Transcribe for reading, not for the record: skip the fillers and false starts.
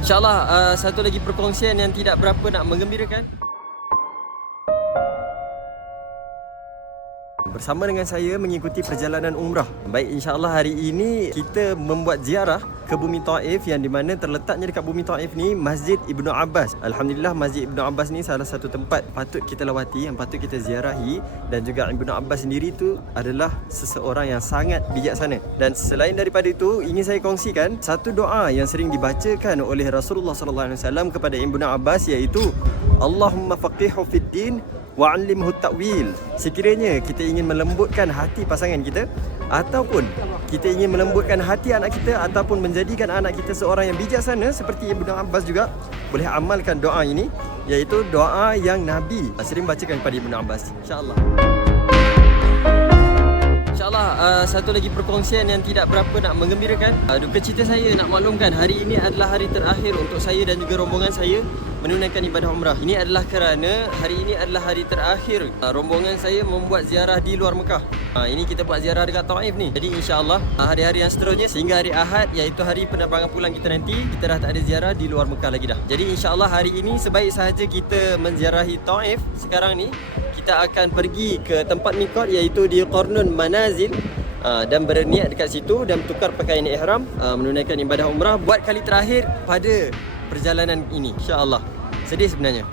InsyaAllah satu lagi perkongsian yang tidak berapa nak menggembirakan. Bersama dengan saya mengikuti perjalanan umrah. Baik, insyaAllah hari ini kita membuat ziarah ke bumi Taif, yang di mana terletaknya dekat bumi Taif ni Masjid Ibnu Abbas. Alhamdulillah, Masjid Ibnu Abbas ni salah satu tempat patut kita lawati, yang patut kita ziarahi. Dan juga Ibnu Abbas sendiri tu adalah seseorang yang sangat bijaksana. Dan selain daripada itu, ingin saya kongsikan satu doa yang sering dibacakan oleh Rasulullah SAW kepada Ibnu Abbas, iaitu Allahumma faqihhu fid din wa'allimhu ta'wil. Sekiranya kita ingin melembutkan hati pasangan kita, ataupun kita ingin melembutkan hati anak kita, ataupun menjadikan anak kita seorang yang bijaksana seperti Ibnu Abbas juga, boleh amalkan doa ini, iaitu doa yang Nabi sering bacakan kepada Ibnu Abbas. InsyaAllah. InsyaAllah satu lagi perkongsian yang tidak berapa nak menggembirakan. Duka cita saya nak maklumkan, hari ini adalah hari terakhir untuk saya dan juga rombongan saya menunaikan ibadah umrah. Ini adalah kerana hari ini adalah hari terakhir rombongan saya membuat ziarah di luar Mekah. Ini kita buat ziarah dekat Taif ni. Jadi insyaAllah hari-hari yang seterusnya sehingga hari Ahad, iaitu hari penerbangan pulang kita nanti, kita dah tak ada ziarah di luar Mekah lagi dah. Jadi insyaAllah hari ini sebaik sahaja kita menziarahi Taif. Sekarang ni kita akan pergi ke tempat mikot, iaitu di Qarnun Manazil, dan berniat dekat situ dan tukar pakaian ihram, menunaikan ibadah umrah buat kali terakhir pada perjalanan ini, insyaAllah. Sedih sebenarnya.